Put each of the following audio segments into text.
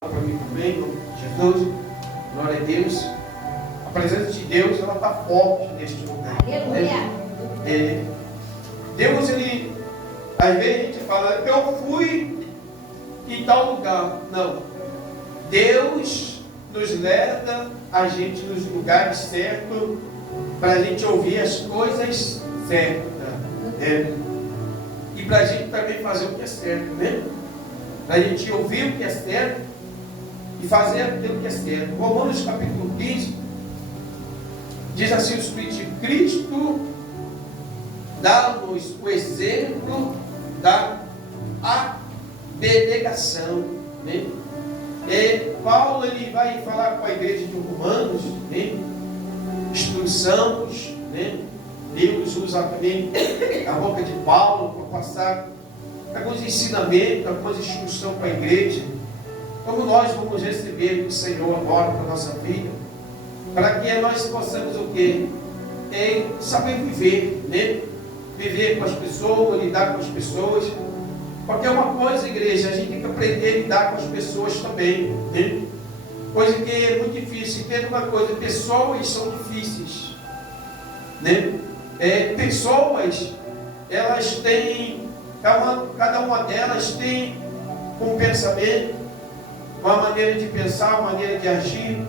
para mim também, Jesus, glória a Deus. A presença de Deus, ela está forte neste lugar. Aleluia. Deus, ele, às vezes a gente fala, eu fui em tal lugar. Não. Deus nos leva a gente nos lugares certos para a gente ouvir as coisas certas. E para a gente também fazer o que é certo, né? Para a gente ouvir o que é certo e fazer aquilo que é certo. Romanos capítulo 15 diz assim: o Espírito de Cristo dá-nos o exemplo da abnegação, né? E Paulo, ele vai falar com a igreja de Romanos, né? Instruções, né? Deus usa também a boca de Paulo para passar alguns ensinamentos, algumas instruções para a igreja, como nós vamos receber do Senhor agora para a nossa vida, para que nós possamos o quê? Saber viver, né? Viver com as pessoas, lidar com as pessoas, porque é uma coisa, igreja, a gente tem que aprender a lidar com as pessoas também, né? Coisa que é muito difícil. Entenda uma coisa, pessoas são difíceis, né? Pessoas, elas têm, cada uma delas tem um pensamento, uma maneira de pensar, uma maneira de agir.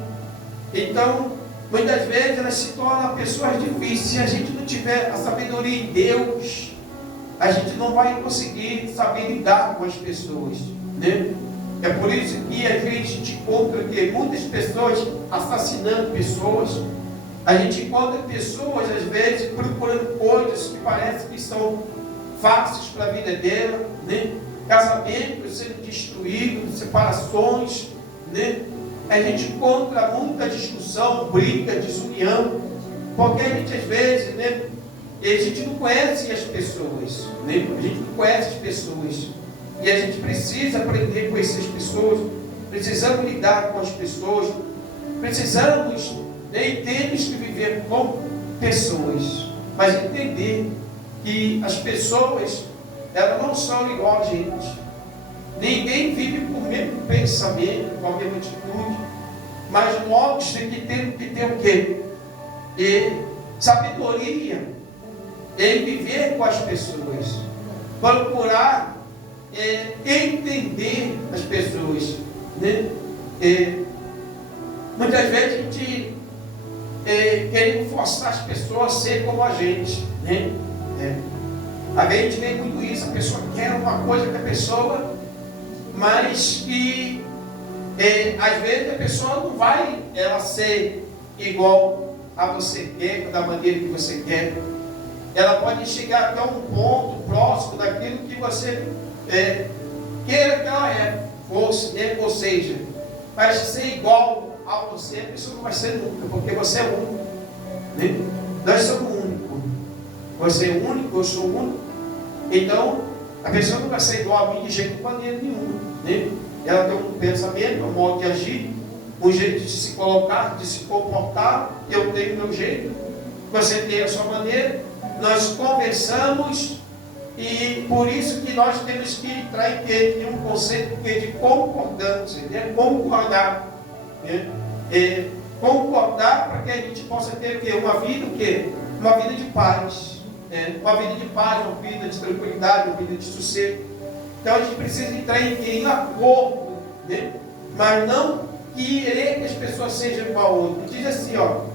Então, muitas vezes elas se tornam pessoas difíceis. Se a gente não tiver a sabedoria em Deus, a gente não vai conseguir saber lidar com as pessoas, né? É por isso que às vezes a gente encontra que muitas pessoas assassinando pessoas. A gente encontra pessoas, às vezes, procurando coisas que parecem que são fáceis para a vida dela, né? Casamentos sendo destruídos, separações, né? A gente encontra muita discussão, briga, desunião, porque a gente, às vezes, né? A gente não conhece as pessoas, né? A gente não conhece as pessoas. E a gente precisa aprender a conhecer as pessoas, precisamos lidar com as pessoas, precisamos, né, e temos que viver com pessoas, mas entender que as pessoas, elas não são igual a gente. Ninguém vive com o mesmo pensamento, com a mesma atitude, mas nós temos que ter o quê? Sabedoria em viver com as pessoas, procurar entender as pessoas, né? Muitas vezes a gente queremos forçar as pessoas a ser como a gente, né? Às vezes a gente vê muito isso, a pessoa quer uma coisa que a pessoa, mas que às vezes a pessoa não vai ela ser igual a você quer, da maneira que você quer. Ela pode chegar até um ponto próximo daquilo que você queira que ela fosse, né? Ou seja, vai ser igual a você, a pessoa não vai ser nunca, porque você é único, né? Nós somos únicos. Você é único, eu sou único. Então, a pessoa não vai ser igual a mim de jeito de maneira nenhuma, né? Ela tem um pensamento, um modo de agir, um jeito de se colocar, de se comportar. Eu tenho o meu jeito, você tem a sua maneira. Nós conversamos e por isso que nós temos que entrar em um conceito de concordância, né? Concordar, né? Concordar para que a gente possa ter o quê? Uma vida, o quê? Uma vida de paz, né? Uma vida de paz, uma vida de tranquilidade, uma vida de sossego. Então a gente precisa entrar em acordo, né? Mas não querer que as pessoas sejam igual a outro. Diz assim, ó,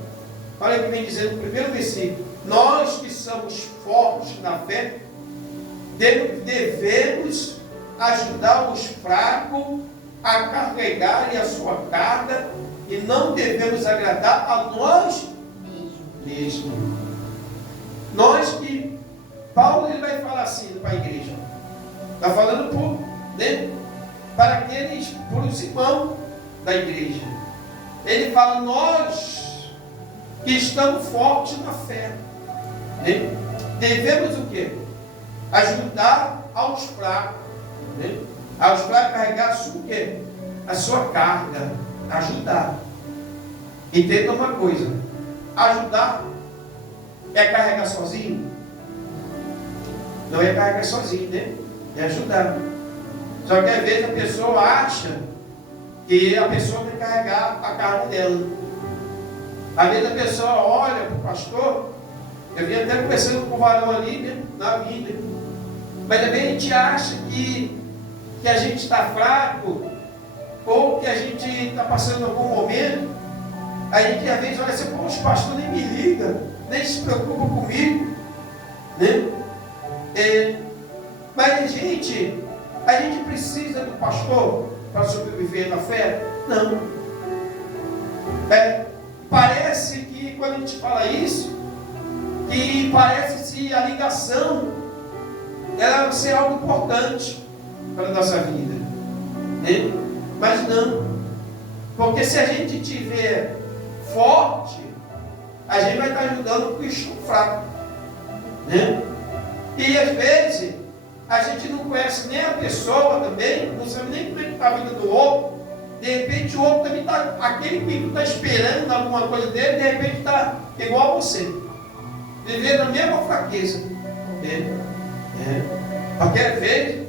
olha o que vem dizendo no primeiro versículo: nós que somos fortes na fé, devemos ajudar os fracos a carregarem a sua carga, e não devemos agradar a nós mesmos. Nós que, Paulo, ele vai falar assim para a igreja, está falando para aqueles, para os irmãos da igreja. Ele fala: nós que estamos fortes na fé, né? Devemos o quê? Ajudar aos fracos, né? Aos fracos carregar a sua carga. Ajudar. Entenda uma coisa: ajudar é carregar sozinho? Não é carregar sozinho, né? É ajudar. Só que às vezes a pessoa acha que a pessoa tem que carregar a carga dela. Às vezes a pessoa olha para o pastor, eu vim até conversando com o varão ali, né, na vida, mas também a gente acha que a gente está fraco, ou que a gente está passando algum momento, a gente às vezes olha assim, pô, os pastores nem me ligam, nem se preocupam comigo, né? Mas a gente precisa do pastor para sobreviver na fé? Não. Parece que quando a gente fala isso, que parece se a ligação ela vai ser algo importante para a nossa vida, né? Mas não, porque se a gente tiver forte, a gente vai estar ajudando o cristão fraco, né? E às vezes a gente não conhece nem a pessoa também, não sabe nem como é que está a vida do outro. De repente o outro também está, aquele que está esperando alguma coisa dele, de repente está igual a você, vivendo a mesma fraqueza, né? Porque às vezes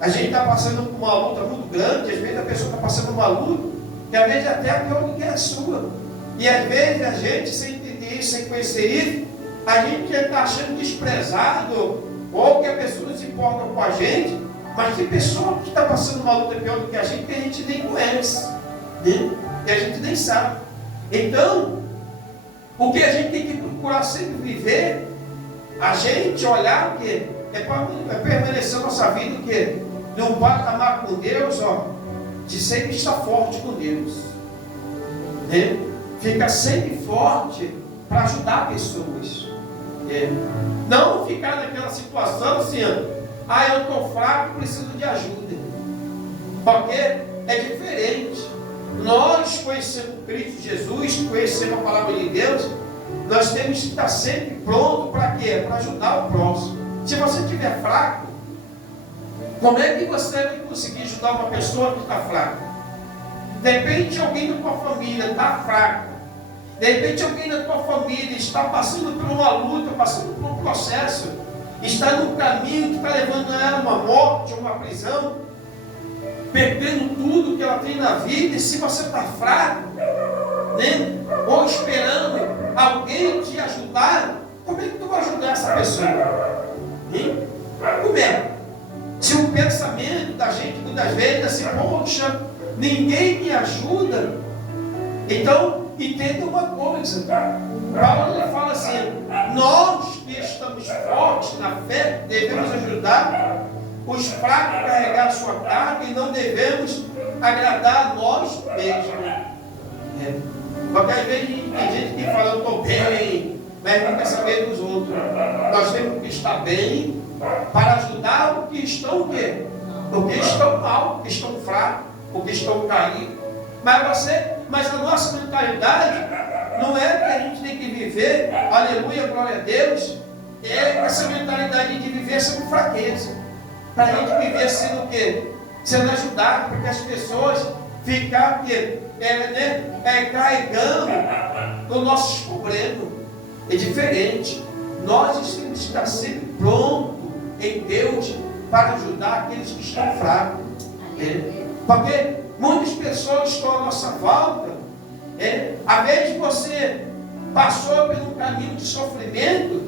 a gente está passando por uma luta muito grande, às vezes a pessoa está passando uma luta, que às vezes até a pior do que a sua. E às vezes a gente, sem entender isso, sem conhecer isso, a gente está achando desprezado, ou que a pessoa não se importa com a gente, mas tem pessoa que está passando uma luta pior do que a gente nem conhece, né? E a gente nem sabe. Então, o que a gente tem que procurar sempre viver, a gente olhar o quê? É para permanecer a nossa vida o quê? Num patamar com Deus, de sempre estar forte com Deus, né? Fica sempre forte para ajudar pessoas, né? Não ficar naquela situação assim, eu estou fraco, preciso de ajuda, porque é diferente. Nós conhecemos Cristo Jesus, conhecemos a palavra de Deus, nós temos que estar sempre pronto para quê? Para ajudar o próximo. Se você estiver fraco, como é que você vai conseguir ajudar uma pessoa que está fraca? De repente alguém da tua família está fraco, de repente alguém da tua família está passando por uma luta, passando por um processo, está num caminho que está levando ela a uma morte, uma prisão, perdendo tudo que ela tem na vida. E se você está fraco, né, ou esperando alguém te ajudar, como é que tu vai ajudar essa pessoa? Como é? Se o pensamento da gente muitas vezes é assim, poxa, ninguém me ajuda. Então, entenda uma coisa, Paulo ele fala assim, nós que estamos fortes na fé, devemos ajudar os fracos a carregar a sua carga e não devemos agradar a nós mesmos. Porque às vezes tem gente que fala, eu estou bem, mas não quer saber dos outros. Nós temos que estar bem para ajudar os que estão o quê? Os que estão mal, os que estão fracos, os que estão caídos. Mas a nossa mentalidade não é que a gente tem que viver, aleluia, glória a Deus, é essa mentalidade de viver sendo fraqueza. Para a gente viver sendo o quê? Sendo ajudado, porque as pessoas ficam carregando os nossos problemas. É diferente. Nós temos que estar sempre prontos em Deus para ajudar aqueles que estão fracos. Porque muitas pessoas estão à nossa volta. Às vezes você passou por um caminho de sofrimento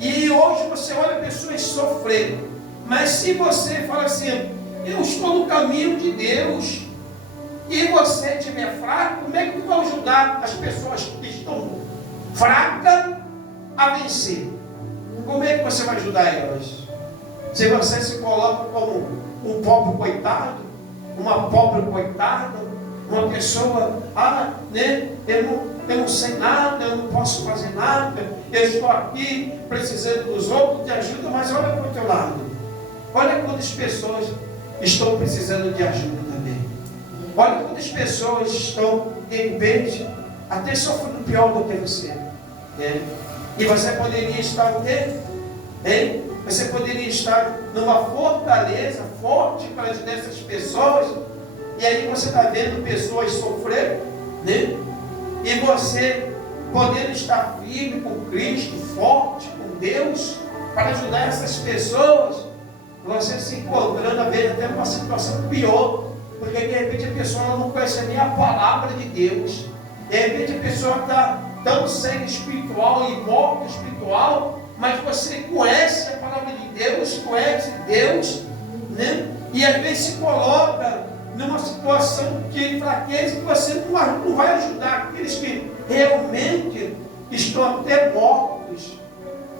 e hoje você olha pessoas sofrendo. Mas se você fala assim, eu estou no caminho de Deus, e você estiver fraco, como é que tu vai ajudar as pessoas que estão fracas a vencer? Como é que você vai ajudar elas? Se você se coloca como um pobre coitado, uma pobre coitada, uma pessoa, eu não sei nada, eu não posso fazer nada, eu estou aqui precisando dos outros de ajuda, mas olha para o teu lado. Olha quantas pessoas estão precisando de ajuda também. Olha quantas pessoas estão, de repente, até sofrendo pior do que você. E você poderia estar o quê? Você poderia estar numa fortaleza forte para ajudar essas pessoas. E aí você está vendo pessoas sofrendo, né? E você podendo estar firme com Cristo, forte com Deus, para ajudar essas pessoas. Você se encontrando, às vezes, até numa situação pior, Porque de repente a pessoa ela não conhece nem a palavra de Deus. De repente a pessoa está tão cega espiritual e morta espiritual, mas você conhece a palavra de Deus, conhece Deus, né? E às vezes se coloca numa situação de fraqueza que você não vai ajudar aqueles que realmente estão até mortos,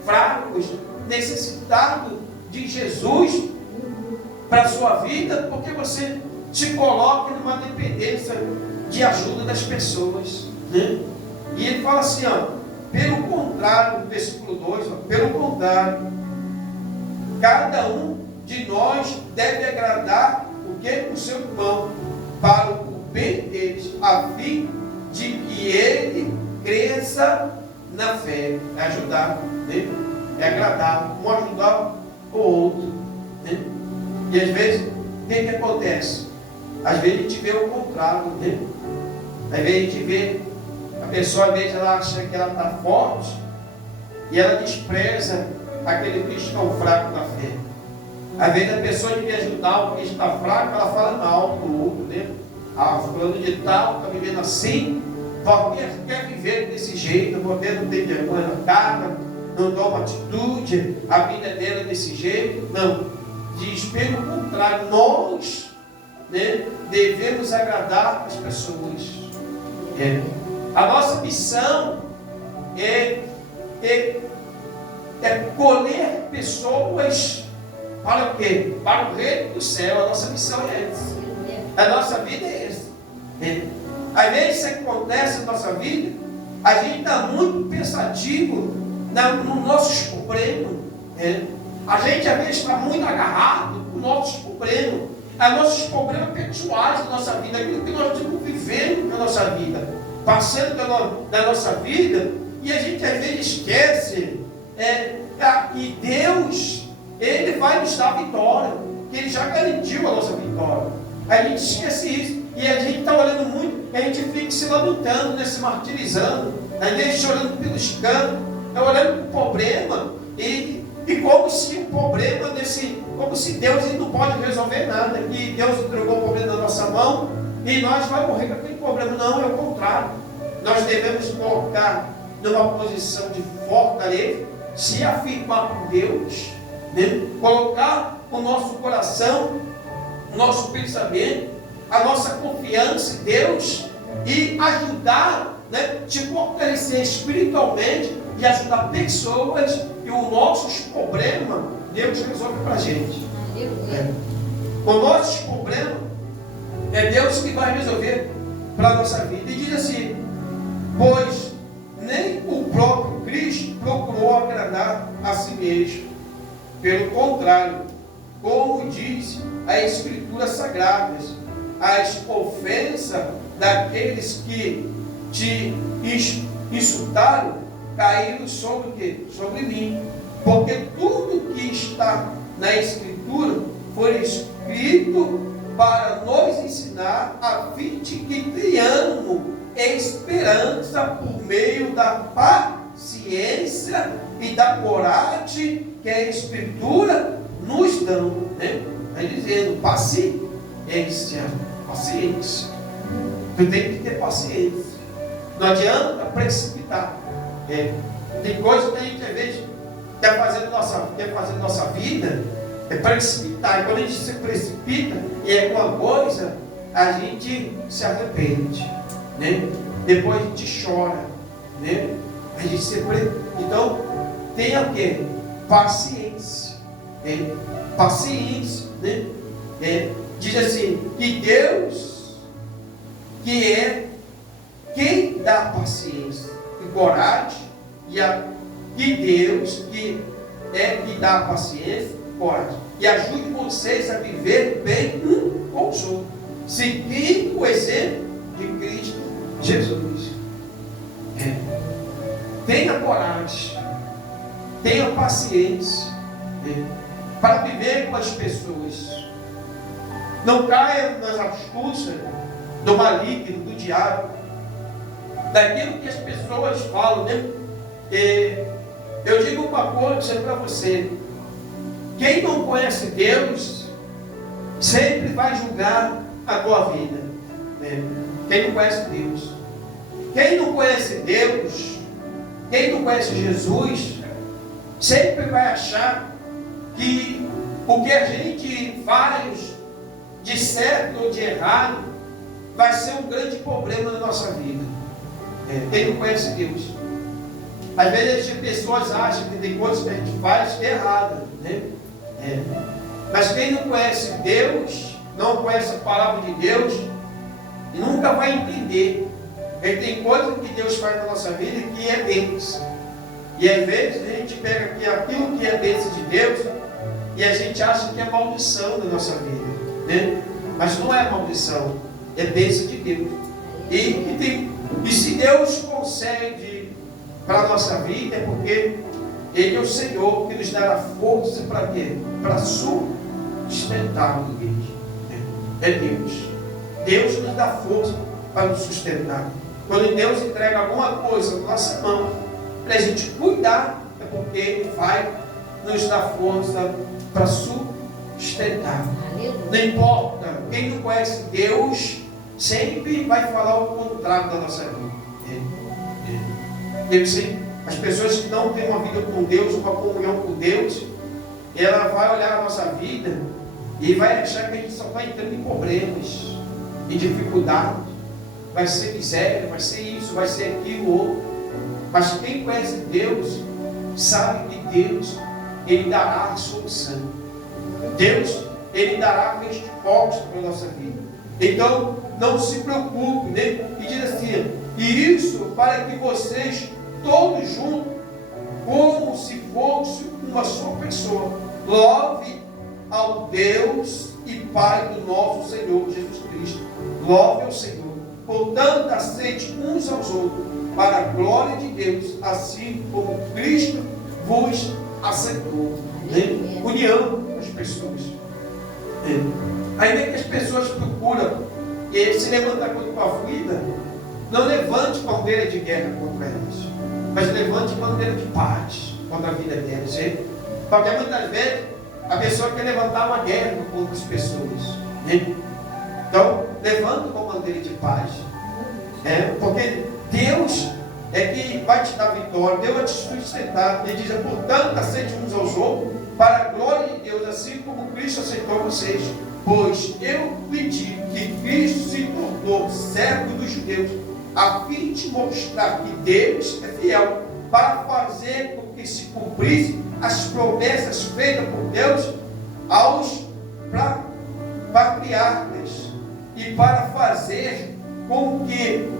fracos, necessitados de Jesus para a sua vida, porque você se coloca numa dependência de ajuda das pessoas, né? E ele fala assim, ó, pelo contrário, no versículo 2, ó, pelo contrário, cada um de nós deve agradar o que? O seu irmão, para o bem deles, a fim de que ele cresça na fé. É ajudar, né? É agradar, um ajudar o outro, né? E às vezes, o que acontece? Às vezes a gente vê o contrário, né? Às vezes a gente vê a pessoa, às vezes ela acha que ela está forte e ela despreza aquele cristão fraco na fé. Às vezes a pessoa devia ajudar o que está fraco, ela fala mal do outro, né? Ah, fulano de tal está vivendo assim, porque quer viver desse jeito, porque não tem vergonha na cara, não toma atitude, a vida dela é desse jeito. Não, diz pelo contrário, nós, né, devemos agradar as pessoas. A nossa missão é colher pessoas para o quê? Para o reino do céu. A nossa missão é essa. A nossa vida é essa. Às vezes isso acontece na nossa vida, a gente está muito pensativo nos nossos problemas. A gente às vezes está muito agarrado com nossos problemas, a nossos problemas pessoais da nossa vida, aquilo que nós estamos vivendo na nossa vida, passando da nossa vida, e a gente às vezes esquece que Deus, Ele vai nos dar vitória, que Ele já garantiu a nossa vitória. A gente esquece isso, e a gente está olhando muito, a gente fica se lamentando, né, se martirizando, às vezes chorando pelos cantos, olhando para o problema, e como se o problema como se Deus ele não pode resolver nada, que Deus entregou o problema na nossa mão, e nós vamos morrer com aquele problema. Não, é o contrário. Nós devemos colocar numa posição de fortaleza, se afirmar com Deus, né? Colocar o nosso coração, o nosso pensamento, a nossa confiança em Deus e ajudar, né? Te fortalecer espiritualmente e ajudar pessoas e os nossos problemas, Deus resolve para a gente. Os nossos problemas é Deus que vai resolver para a nossa vida. E diz assim, pois nem o próprio Cristo procurou agradar a si mesmo. Pelo contrário, como diz a Escritura Sagrada, as ofensas daqueles que te insultaram caíram sobre o quê? Sobre mim. Porque tudo que está na Escritura foi escrito para nos ensinar a fim de que tenhamos esperança por meio da paciência e da coragem que a Escritura nos dá, né? Está dizendo paciência. Tu tem que ter paciência. Não adianta precipitar. Tem coisa que a gente às vezes quer fazer nossa vida, precipitar. E quando a gente se precipita e é uma coisa, a gente se arrepende, né? Depois a gente chora, né? A gente Então, tenha o quê? Paciência. Paciência, né? Diz assim, que Deus, que é quem dá paciência e coragem, e Deus, que é que dá paciência e coragem, e ajude vocês a viver bem um com os outros, seguindo o exemplo de Cristo Jesus. Tenha coragem, tenha paciência, para viver com as pessoas. Não caia nas astúcias do maligno, do diabo, daquilo que as pessoas falam, né? Eu digo uma coisa para você: quem não conhece Deus sempre vai julgar a tua vida. Né? Quem não conhece Deus? Quem não conhece Deus, quem não conhece Jesus, sempre vai achar que o que a gente faz de certo ou de errado vai ser um grande problema na nossa vida. Quem não conhece Deus. Às vezes as pessoas acham que tem coisas que a gente faz que é errada, né? Mas quem não conhece Deus, não conhece a palavra de Deus, nunca vai entender. Ele tem coisas que Deus faz na nossa vida que é bênção. E às vezes a gente pega aqui aquilo que é bênção de Deus e a gente acha que é maldição na nossa vida, né? Mas não é maldição, é bênção de Deus. E se Deus concede para a nossa vida, é porque Ele é o Senhor que nos dá a força para quê? Para sustentar a igreja. É Deus. Deus nos dá força para nos sustentar. Quando Deus entrega alguma coisa na nossa mão, para a gente cuidar, é porque Ele vai nos dar força para sustentar. Não importa, quem não conhece Deus, sempre vai falar o contrário da nossa vida. As pessoas que não têm uma vida com Deus, uma comunhão com Deus, ela vai olhar a nossa vida e vai achar que a gente só vai entrando em problemas, em dificuldades, vai ser miséria, vai ser isso, vai ser aquilo, outro. Mas quem conhece Deus, sabe que Deus, Ele dará a solução. Deus, Ele dará a resposta para a nossa vida. Então, não se preocupe, né? E diz assim, e isso para que vocês, todos juntos, como se fosse uma só pessoa, louve ao Deus e Pai do nosso Senhor Jesus Cristo. Louve ao Senhor. Portanto, aceite uns aos outros, para a glória de Deus, assim como Cristo vos aceitou. Né? União com as pessoas. Ainda que as pessoas procuram se levantar contra a tua vida, não levante bandeira de guerra contra elas, mas levante bandeira de paz contra a vida delas. Porque muitas vezes a pessoa quer levantar uma guerra contra as pessoas. Né? Então, levanta com bandeira de paz. Porque Deus é que vai te dar vitória, Deus vai te sustentar. Ele diz, portanto, aceite uns aos outros, para a glória de Deus, assim como Cristo aceitou vocês. Pois eu pedi que Cristo se tornou servo dos judeus, a fim de mostrar que Deus é fiel, para fazer com que se cumprissem as promessas feitas por Deus aos patriarcas, e para fazer com que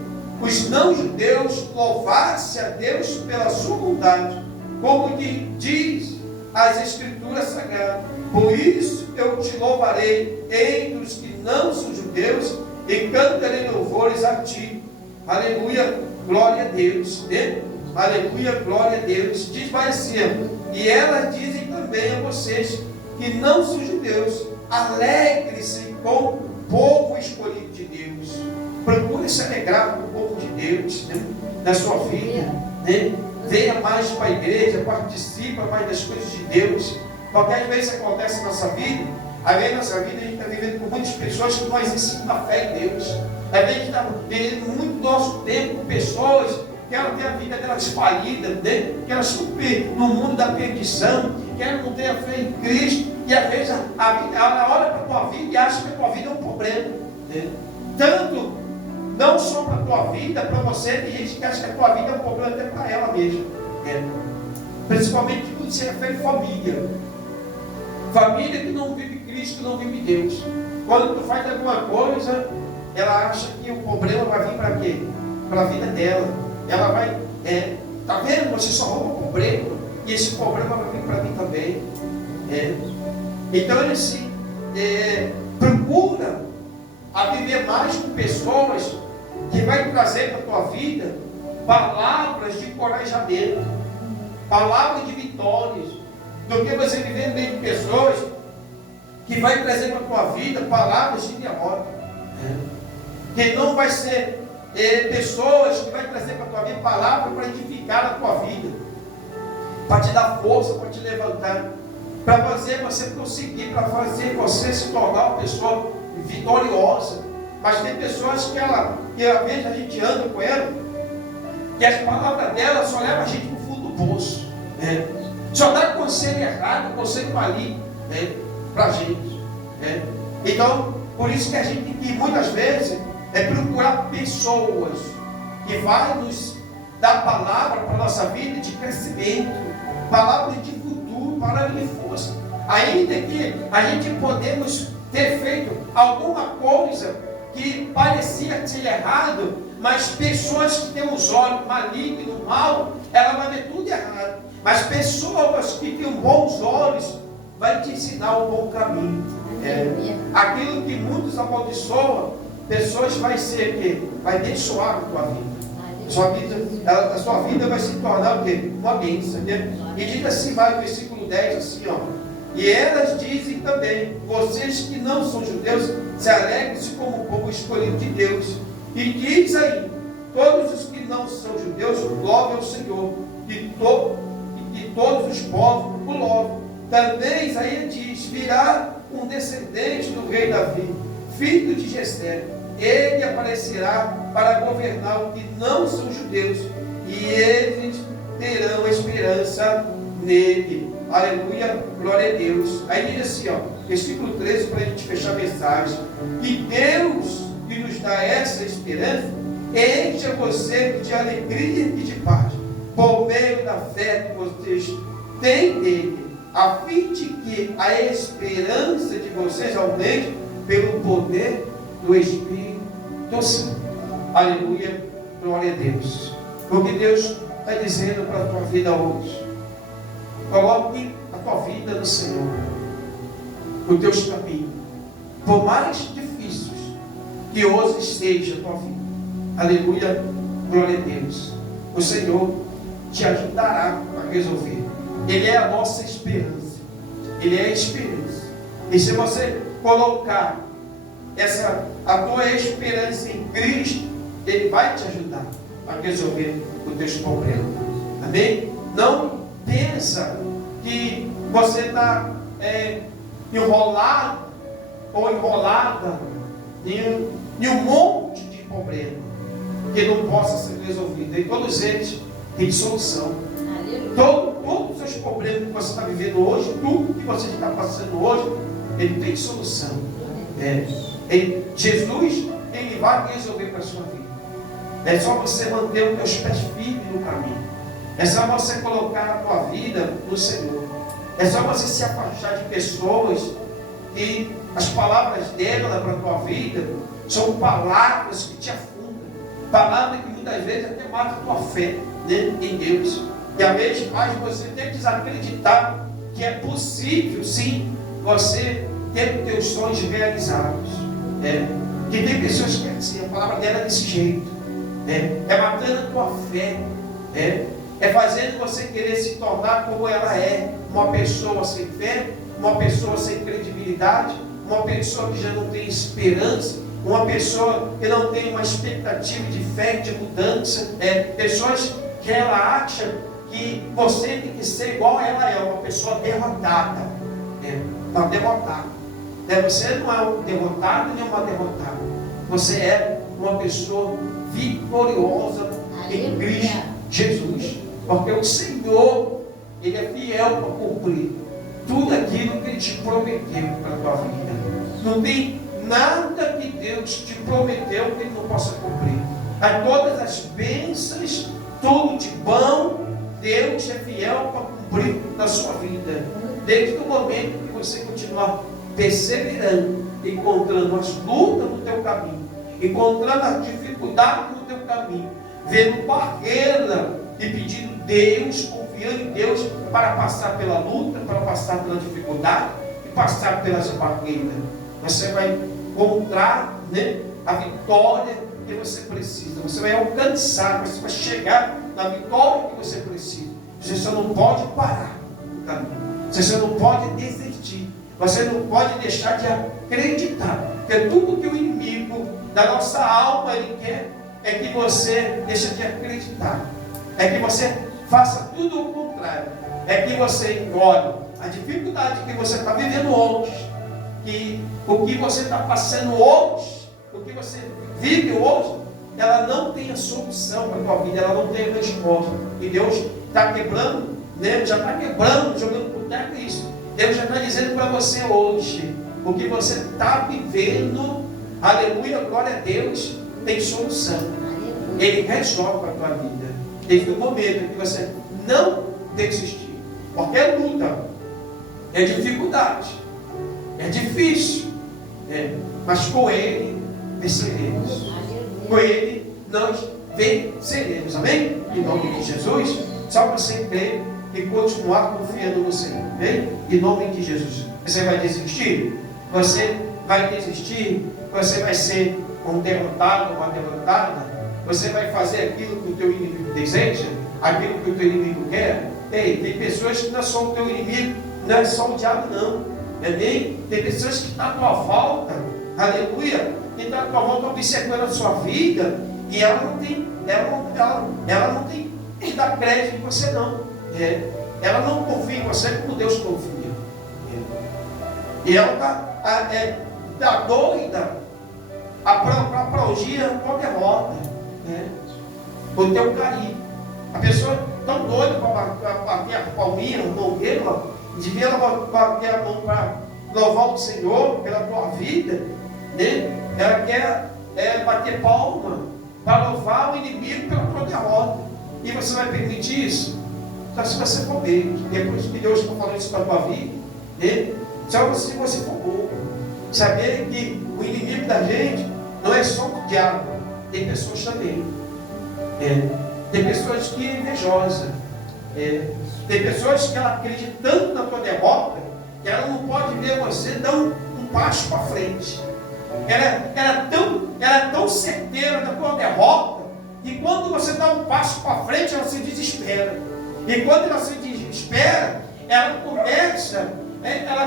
os não-judeus louvassem a Deus pela sua bondade, como diz as Escrituras Sagradas. Por isso eu te louvarei entre os que não são judeus e cantarei louvores a ti. Aleluia, glória a Deus. Né? Aleluia, glória a Deus. Diz mais assim, e elas dizem também a vocês que não são judeus, alegre-se com o povo escolhido de Deus. Procure se alegrar com o povo de Deus, né? Na sua vida, né? Venha mais para a igreja, participa mais das coisas de Deus. Porque às vezes acontece na nossa vida, às vezes na nossa vida a gente está vivendo com muitas pessoas que não exercitam a fé em Deus. Às vezes a gente está vivendo muito nosso tempo com pessoas que elas têm a vida delas falida, né? Que elas estão no mundo da perdição, que elas não têm a fé em Cristo, e às vezes ela olha para a tua vida e acha que a tua vida é um problema. Né? Tanto, não só para a tua vida, para você, tem gente que acha que a tua vida é um problema até para ela mesma. Né? Principalmente quando se refere à família. Família que não vive Cristo, que não vive Deus. Quando tu faz alguma coisa, ela acha que o problema vai vir para quê? Para a vida dela. Ela vai, tá vendo? Você só rouba o problema, e esse problema vai vir para mim também. Então ele se procura a viver mais com pessoas que vai trazer para a tua vida palavras de encorajamento, palavras de vitórias, do que você viver no meio de pessoas que vai trazer para a tua vida palavras de derrota. Que não vai ser pessoas que vai trazer para a tua vida palavras para edificar a tua vida, para te dar força, para te levantar, para fazer você prosseguir, para fazer você se tornar uma pessoa vitoriosa. Mas tem pessoas que às vezes a gente anda com ela, que as palavras dela só levam a gente para o fundo do poço. Só dá conselho errado, conselho maligno para a gente. Então, por isso que a gente tem que muitas vezes procurar pessoas que vai nos dar palavra para a nossa vida de crescimento, palavra de futuro, palavra de força. Ainda que a gente podemos ter feito alguma coisa que parecia ser errado, mas pessoas que têm os olhos malignos, mal, ela vai ver tudo errado. Mas pessoas que têm bons olhos vai te ensinar o bom caminho. Aquilo que muitos amaldiçoam, pessoas vai ser o quê? Vai abençoar a tua vida. A sua vida vai se tornar o quê? Uma bênção. E diz assim, vai no versículo 10, assim, ó. E elas dizem também: vocês que não são judeus, se alegrem-se como povo escolhido de Deus. E diz aí: todos os que não são judeus louvem ao Senhor, e todos os povos o louvam. Também Isaías diz: virá um descendente do rei Davi, filho de Jessé. Ele aparecerá para governar os que não são judeus, e eles terão esperança nele. Aleluia, glória a Deus. Aí diz assim, ó, versículo 13, para a gente fechar a mensagem: que Deus que nos dá essa esperança encha você de alegria e de paz, por meio da fé que vocês têm nele, a fim de que a esperança de vocês aumente pelo poder do Espírito Santo. Aleluia, glória a Deus. O que Deus está dizendo para a tua vida hoje: coloque a tua vida no Senhor, nos teus caminhos, por mais difíceis que hoje esteja a tua vida. Aleluia, glória a Deus. O Senhor te ajudará a resolver. Ele é a nossa esperança. Ele é a esperança. E se você colocar a tua esperança em Cristo, Ele vai te ajudar a resolver os teus problemas. Amém? Não pensa que você está enrolado ou enrolada em um monte de problemas que não possa ser resolvido. E todos eles têm solução. Todos os seus problemas que você está vivendo hoje, tudo que você está passando hoje, ele tem solução. Jesus, ele vai resolver para a sua vida. É só você manter os teus pés firmes no caminho. É só você colocar a tua vida no Senhor. É só você se afastar de pessoas que as palavras dela para a tua vida são palavras que te afundam. Palavras que muitas vezes até matam a tua fé, né, em Deus. E às vezes faz você ter que desacreditar que é possível, sim, você ter os teus sonhos realizados. Que tem pessoas que assim, a palavra dela é desse jeito. É matando a tua fé. É fazendo você querer se tornar como ela é. Uma pessoa sem fé, uma pessoa sem credibilidade, uma pessoa que já não tem esperança, uma pessoa que não tem uma expectativa de fé, de mudança. Pessoas que ela acha que você tem que ser igual ela é, uma pessoa derrotada. Uma derrotada. Você não é um derrotado nem uma derrotada. Você é uma pessoa vitoriosa em Cristo Jesus. Porque o Senhor, Ele é fiel para cumprir tudo aquilo que Ele te prometeu para a tua vida. Não tem nada que Deus te prometeu que Ele não possa cumprir. A todas as bênçãos, tudo de bom, Deus é fiel para cumprir na sua vida. Desde o momento que você continuar perseverando, encontrando as lutas no teu caminho, encontrando as dificuldades no teu caminho, vendo barreira e pedindo Deus, confiando em Deus para passar pela luta, para passar pela dificuldade e passar pelas barreiras. Você vai encontrar, né, a vitória que você precisa. Você vai alcançar, você vai chegar na vitória que você precisa. Você só não pode parar no caminho. Você só não pode desistir. Você não pode deixar de acreditar. Porque tudo que o inimigo da nossa alma ele quer é que você deixe de acreditar. É que você faça tudo o contrário. É que você engole a dificuldade que você está vivendo hoje, que o que você está passando hoje, o que você vive hoje, ela não tem a solução para a tua vida, ela não tem a resposta. E Deus está quebrando, né? Já está quebrando, jogando por terra isso. Deus já está dizendo para você hoje, o que você está vivendo, aleluia, glória a Deus, tem solução. Ele resolve a tua vida. Desde o momento que você não desistir. Qualquer luta é dificuldade, é difícil, mas com Ele venceremos. Com Ele nós venceremos. Amém? Em nome de Jesus, só você crer e continuar confiando no Senhor. Amém? Em nome de Jesus. Você vai desistir? Você vai desistir? Você vai ser um derrotado, uma derrotada? Você vai fazer aquilo que o teu inimigo deseja? Aquilo que o teu inimigo quer? Ei, tem pessoas que não são o teu inimigo, não é só o diabo não. Amém? Tem pessoas que estão à tua volta, aleluia, que estão à tua volta observando a sua vida, e ela não tem que dar crédito em você não. Ela não confia em você como Deus confia. E ela está doida a aplaudir a tua derrota, o teu carinho. A pessoa tão doida para bater a palminha, o mão dele, devia ela bater a mão para louvar o Senhor pela tua vida, né? Ela quer bater palma para louvar o inimigo pela tua derrota. E você vai permitir isso? Só se você for bem. Depois que Deus está falando isso para a tua vida, né? Só se você for bom. Saber que o inimigo da gente não é só o diabo, tem pessoas também. Tem pessoas que é invejosa. Tem pessoas que ela acreditam tanto na tua derrota que ela não pode ver você dar um passo para frente. Ela é tão certeira da tua derrota que quando você dá um passo para frente, ela se desespera. E quando ela se desespera, ela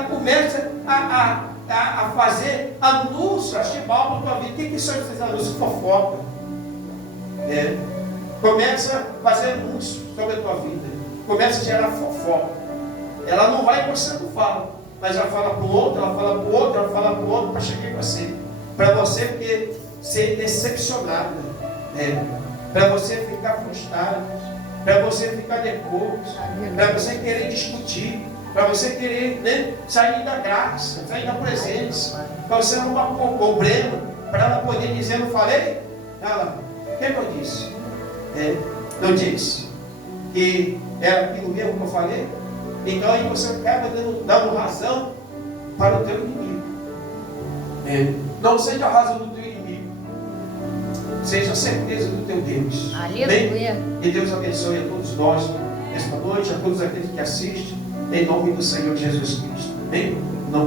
começa a fazer anúncios, a chamar para a tua vida. O que são esses anúncios? Fofoca. Começa a fazer anúncios sobre a tua vida. Começa a gerar fofoca. Ela não vai e você não fala. Mas ela fala para o outro, ela fala para o outro, ela fala para o outro para chegar em você. Para você ser decepcionada. Para você ficar frustrado. Para você ficar depois. Para você querer discutir. Para você querer sair da graça, sair da presença. Para você arrumar um problema. Para ela poder dizer, não falei? Ela, o que eu disse? Não disse que era aquilo mesmo que eu falei. Então aí você acaba dando razão para o teu inimigo. Não seja a razão do teu inimigo, seja a certeza do teu Deus. Aleluia. E Deus abençoe a todos nós esta noite, a todos aqueles que assistem, em nome do Senhor Jesus Cristo. Amém?